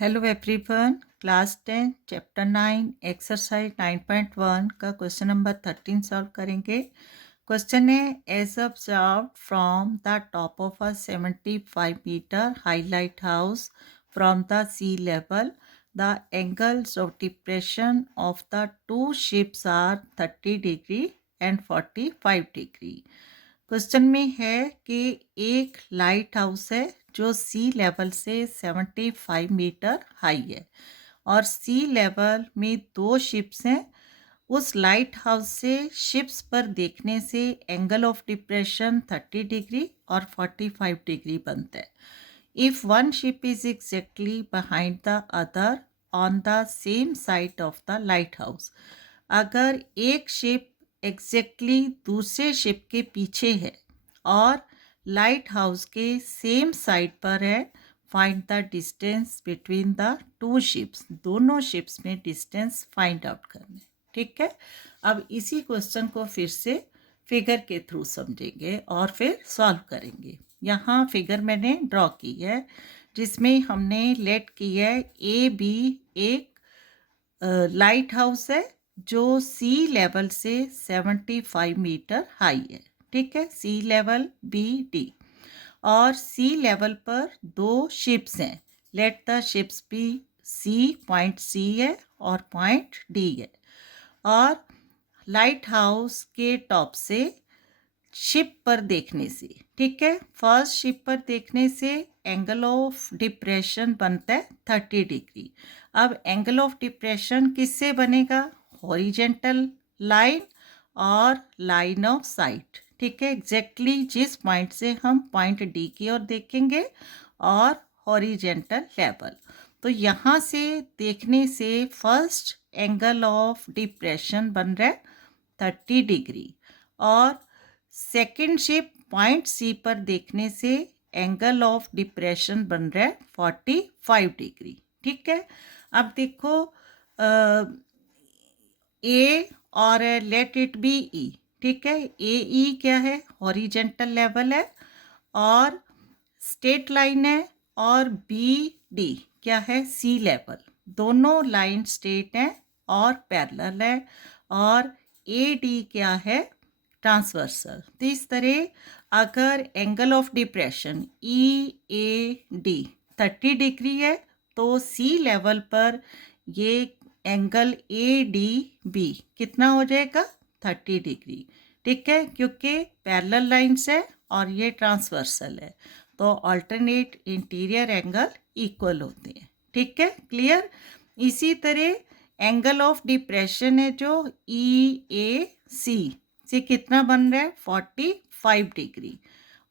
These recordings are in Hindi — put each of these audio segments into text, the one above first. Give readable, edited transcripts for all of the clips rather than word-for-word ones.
Hello everyone, class 10 chapter 9 exercise 9.1 का क्वेश्चन नंबर 13 सॉल्व करेंगे। क्वेश्चन है, as observe from the top of a 75 metre high lighthouse from the sea level the angles of depression of the two ships are 30 degree and 45 degree. Question में है कि एक लाइट हाउस है जो सी लेवल से 75 मीटर हाई है और सी लेवल में दो शिप्स हैं। उस लाइट हाउस से शिप्स पर देखने से एंगल ऑफ डिप्रेशन 30 डिग्री और 45 डिग्री बनता है। If one ship is exactly behind the other on the same side of the light house, अगर एक शिप एग्जैक्टली दूसरे शिप के पीछे है और लाइट हाउस के सेम साइड पर है, find the distance between the two ships. दोनों शिप्स में डिस्टेंस फाइंड आउट करना है। ठीक है, अब इसी क्वेश्चन को फिर से फिगर के थ्रू समझेंगे और फिर सॉल्व करेंगे। यहाँ फिगर मैंने ड्रॉ की है जिसमें हमने लेट की है ए बी एक लाइट हाउस है जो सी लेवल से 75 मीटर हाई है। ठीक है, सी लेवल बी डी, और सी लेवल पर दो शिप्स हैं। Let the ships be C, point C है और पॉइंट डी है। और लाइट हाउस के टॉप से शिप पर देखने से, ठीक है, फर्स्ट शिप पर देखने से एंगल ऑफ डिप्रेशन बनता है 30 डिग्री। अब एंगल ऑफ डिप्रेशन किससे बनेगा? हॉरिजेंटल लाइन और लाइन ऑफ साइट। ठीक है, एग्जैक्टली जिस पॉइंट से हम पॉइंट डी की ओर देखेंगे और हॉरिजेंटल लेवल। तो यहाँ से देखने से फर्स्ट एंगल ऑफ डिप्रेशन बन रहा है 30 डिग्री और सेकेंड शिप पॉइंट सी पर देखने से एंगल ऑफ डिप्रेशन बन रहा है 45 डिग्री। ठीक है, अब देखो ए और लेट इट बी ई। ठीक है, ए ई क्या है? हॉरिजेंटल लेवल है और स्ट्रेट लाइन है, और बी डी क्या है? सी लेवल। दोनों लाइन स्ट्रेट हैं और पैरेलल है, और ए डी क्या है? ट्रांसवर्सल। तो इस तरह अगर angle of depression E A D 30 degree है तो सी लेवल पर ये एंगल ए डी बी कितना हो जाएगा? 30 डिग्री। ठीक है, क्योंकि पैरेलल लाइंस है और ये ट्रांसवर्सल है, तो अल्टरनेट इंटीरियर एंगल इक्वल होते हैं। ठीक है, क्लियर। इसी तरह एंगल ऑफ डिप्रेशन है जो ई ए सी से कितना बन रहा है? 45 डिग्री।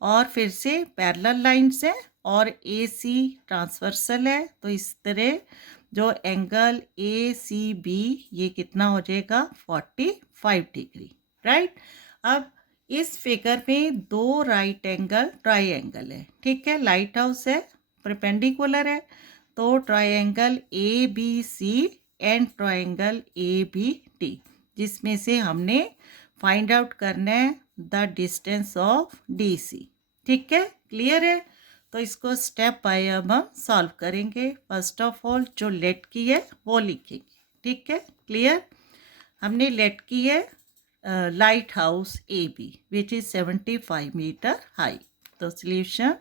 और फिर से पैरेलल लाइंस है और ए सी ट्रांसवर्सल है, तो इस तरह जो एंगल ए सी बी ये कितना हो जाएगा? 45 डिग्री। राइट। अब इस फिगर में दो राइट एंगल ट्राइंगल है। ठीक है, लाइट हाउस है, परपेंडिकुलर है, तो triangle A B C and triangle A B D, जिसमें से हमने फाइंड आउट करना है the distance of D C. ठीक है, क्लियर है। तो इसको स्टेप बाय अब हम सॉल्व करेंगे। फर्स्ट ऑफ ऑल जो लेट की है वो लिखेंगे। ठीक है, क्लियर। हमने लेट की है light house A B which is 75 metre high. तो solution,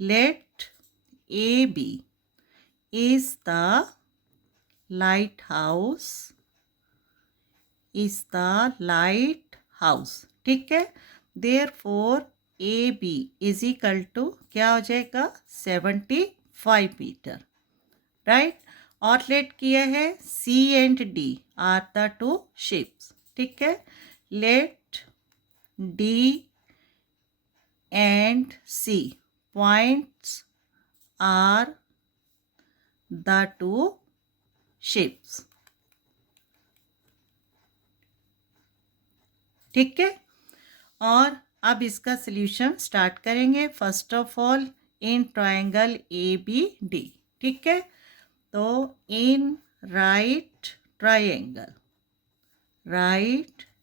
let A B is the light house, is the light house. ठीक है, therefore A B is equal to क्या हो जाएगा? 75 मीटर। राइट। और लेट किया है C and D are the two ships. ठीक है, let D and C points are the two ships. ठीक है, और अब इसका सल्यूशन स्टार्ट करेंगे। First of all in triangle A B D. ठीक है, तो in right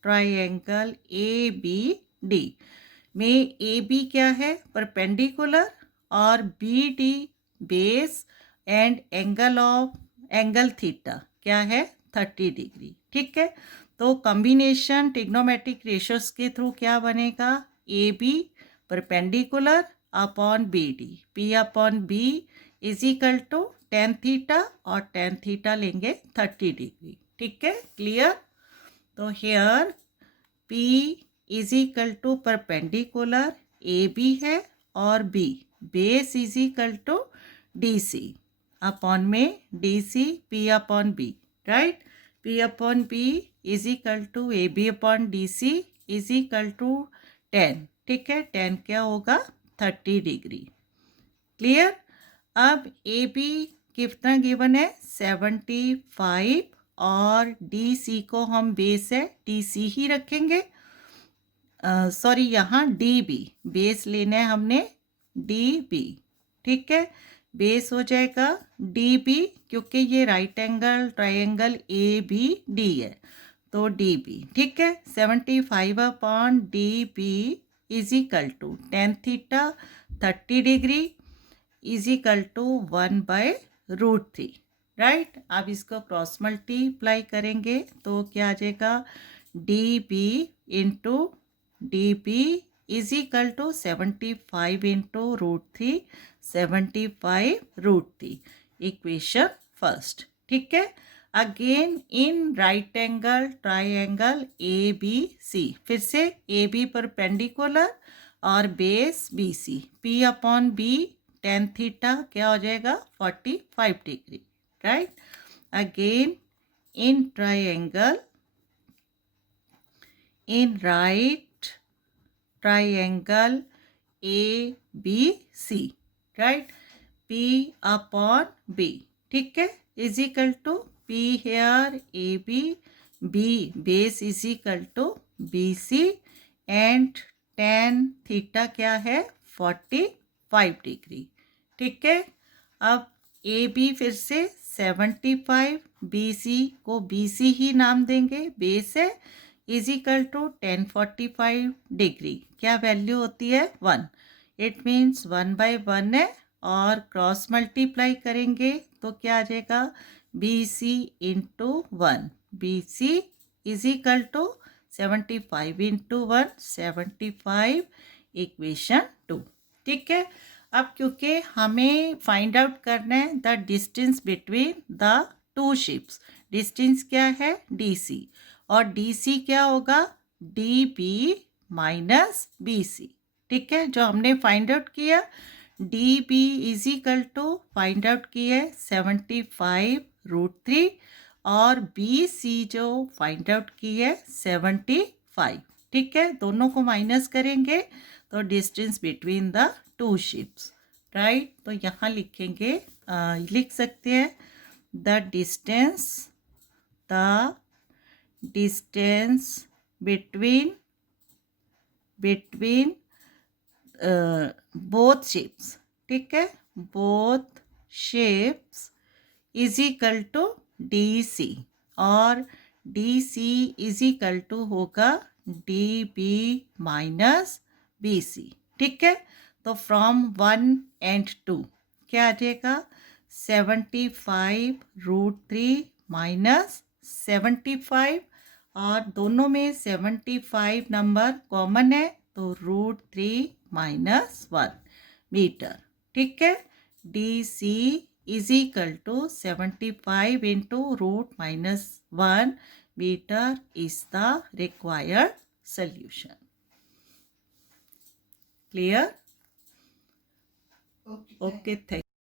triangle A B D में ए बी क्या है? परपेंडिकुलर, और B D base and angle theta क्या है 30 डिग्री। ठीक है, तो कॉम्बिनेशन ट्रिग्नोमेट्रिक रेशियोज के थ्रू क्या बनेगा, A B perpendicular upon B D, P upon B is equal to tan theta और टेन थीटा लेंगे 30 डिग्री। ठीक है, क्लियर। तो here P is equal to perpendicular A B है और B base is equal to D C upon में D C P upon B, right. P upon B is equal to A B upon D C is equal to 10। ठीक है, 10 क्या होगा 30 डिग्री। क्लियर। अब ए बी कितना गिवन है 75 और डी सी को हम बेस है डी सी ही रखेंगे, सॉरी यहाँ डी बी बेस लेना है हमने डी बी। ठीक है, बेस हो जाएगा डी बी क्योंकि ये right angle triangle A B D है तो डी बी। ठीक है, 75 upon D B is equal to tan theta 30 degree is equal to 1/√3, right. अब इसको क्रॉस मल्टीप्लाई करेंगे तो क्या आ जाएगा D B into D B is equal to 75 into √3, 75√3 equation first. ठीक है, again in right angle triangle A B C, फिर से ए बी परपेंडिकुलर और base B C, P upon B tan theta क्या हो जाएगा 45 degree, right. Again in triangle in right triangle ABC, right, P upon B, ठीक है, is equal to P here AB, B base is equal to BC and tan theta क्या है 45 डिग्री। ठीक है, अब AB फिर से 75, BC को BC ही नाम देंगे, बेस है इज इक्वल टू 1045 डिग्री, क्या वैल्यू होती है 1, इट मीन्स 1/1 है और क्रॉस मल्टीप्लाई करेंगे तो क्या आ जाएगा B C into 1, B C is equal to 75 into 1, 75 equation 2। ठीक है, अब क्योंकि हमें फाइंड आउट करना है the distance between the two ships, distance क्या है डी सी और डी सी क्या होगा D B minus B C. ठीक है, जो हमने फाइंड आउट किया D B is equal to find out किया 75√3 और बी सी जो फाइंड आउट की है 75। ठीक है, दोनों को माइनस करेंगे तो distance between the two ships, right. तो यहाँ लिखेंगे लिख सकते हैं the distance between both shapes, ठीक है, both shapes is equal to DC और DC is equal to होगा DB माइनस BC। ठीक है, तो फ्रॉम 1 and 2 क्या आ जाएगा 75√3 माइनस 75 और दोनों में 75 नंबर कॉमन है तो √3 माइनस 1 मीटर। ठीक है, D C is equal to 75 into √-1 metre is the required solution. Clear? Okay, thank you.